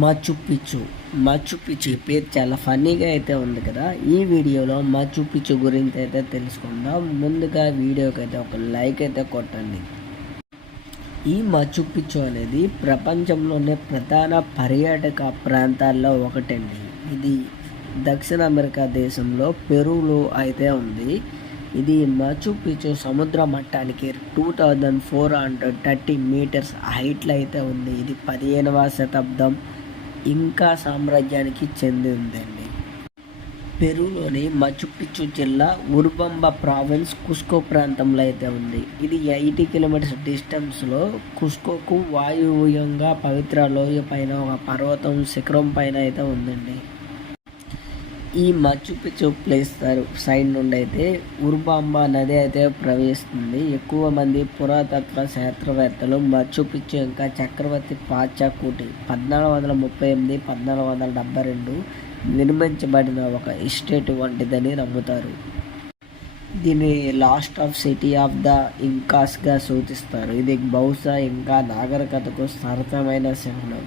మచుపిచ్చు మచుపిచ్చు ఈ పేరు చాలా ఫన్నీగా అయితే ఉంది కదా. ఈ వీడియోలో మచుపిచ్చు గురించి అయితే తెలుసుకుందాం. ముందుగా వీడియోకి అయితే ఒక లైక్ అయితే కొట్టండి. ఈ మచుపిచ్చు అనేది ప్రపంచంలోనే ప్రధాన పర్యాటక ప్రాంతాల్లో ఒకటండి. ఇది దక్షిణ అమెరికా దేశంలో పెరులో అయితే ఉంది. ఇది మచుపిచ్చు సముద్ర మట్టానికి two thousand four hundred thirty metres హైట్లో అయితే ఉంది. ఇది పదిహేనవ శతాబ్దం ఇంకా సామ్రాజ్యానికి చెందిందండి పెరులోని మచ్చు జిల్లా ఉర్బంబ ప్రావిన్స్ కుస్కో ప్రాంతంలో అయితే ఉంది. ఇది ఎయిటీ కిలోమీటర్స్ డిస్టెన్స్లో కుస్కోకు వాయువ్యంగా పవిత్ర లోయ పైన ఒక పర్వతం శిఖరం పైన అయితే ఉందండి. ఈ మచ్చుపిచ్చు ప్లేస్ సైడ్ నుండి అయితే ఉరుబాంబ నది అయితే ప్రవహిస్తుంది. ఎక్కువ మంది పురాతత్వ శాస్త్రవేత్తలు మచ్చుపిచ్చు ఇంకా చక్రవర్తి పాచాకూటి పద్నాలుగు వందల ముప్పై ఎనిమిది పద్నాలుగు వందల డెబ్బై రెండు నిర్మించబడిన ఒక ఎస్టేట్ వంటిదని నమ్ముతారు. దీన్ని lost of city of the ఇంకాస్గా సూచిస్తారు. ఇది బహుశా ఇంకా నాగరికతకు సరసమైన చిహ్నం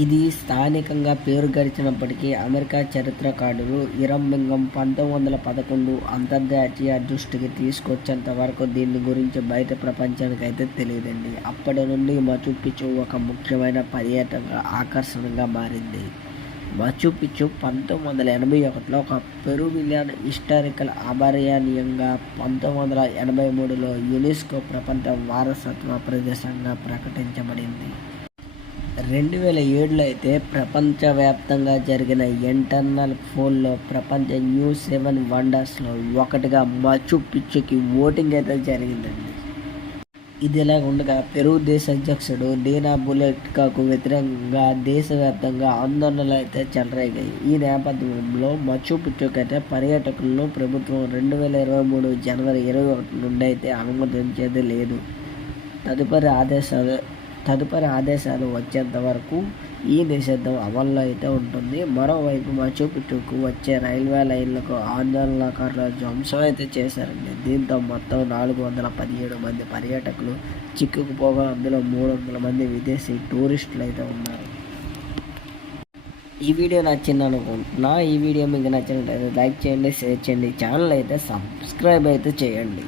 ఇది స్థానికంగా పేరు గడిచినప్పటికీ అమెరికా చరిత్రకారుడు ఇరంబింగం పంతొమ్మిది వందల పదకొండు అంతర్జాతీయ దృష్టికి తీసుకొచ్చేంత వరకు దీని గురించి బయట ప్రపంచానికి అయితే తెలియదండి. అప్పటి నుండి మచు పిచ్చు ఒక ముఖ్యమైన పర్యాటక ఆకర్షణగా మారింది. మచు పిచ్చు పంతొమ్మిది వందల ఎనభై ఒకటిలో ఒక పెరువిలియన్ హిస్టారికల్ అభయారణ్యంగా పంతొమ్మిది వందల ఎనభై మూడులో యునెస్కో ప్రపంచ వారసత్వ ప్రదేశంగా ప్రకటించబడింది. రెండు వేల ఏడులో అయితే ప్రపంచవ్యాప్తంగా జరిగిన ఇంటర్నల్ ఫోన్లో ప్రపంచ న్యూ సెవెన్ వండర్స్లో ఒకటిగా మచు పిచ్చుకి ఓటింగ్ అయితే జరిగిందండి. ఇది ఇలా ఉండగా పెరుగు దేశ అధ్యక్షుడు డీనా బులెట్కాకు వ్యతిరేకంగా దేశవ్యాప్తంగా ఆందోళనలు అయితే చెలరేగాయి. ఈ నేపథ్యంలో మచ్చు పిచ్చుకి అయితే పర్యాటకులను ప్రభుత్వం రెండు వేల ఇరవై మూడు జనవరి ఇరవై ఒకటి నుండి అయితే అనుమతించేది లేదు. తదుపరి ఆదేశాలు తదుపరి ఆదేశాలు వచ్చేంత వరకు ఈ నిషేధం అమల్లో అయితే ఉంటుంది. మరోవైపు మచు పిచ్చుకు వచ్చే రైల్వే లైన్లకు ఆందోళనకారులు ధ్వంసం అయితే చేశారండి. దీంతో మొత్తం నాలుగు వందల పదిహేడు మంది పర్యాటకులు చిక్కుకుపోగా అందులో మూడు వందల మంది విదేశీ టూరిస్టులు అయితే ఉన్నారు. ఈ వీడియో నచ్చింది అనుకుంటున్నా ఈ వీడియో మీకు నచ్చినట్లయితే లైక్ చేయండి షేర్ చేయండి ఛానల్ అయితే సబ్స్క్రైబ్ అయితే చేయండి.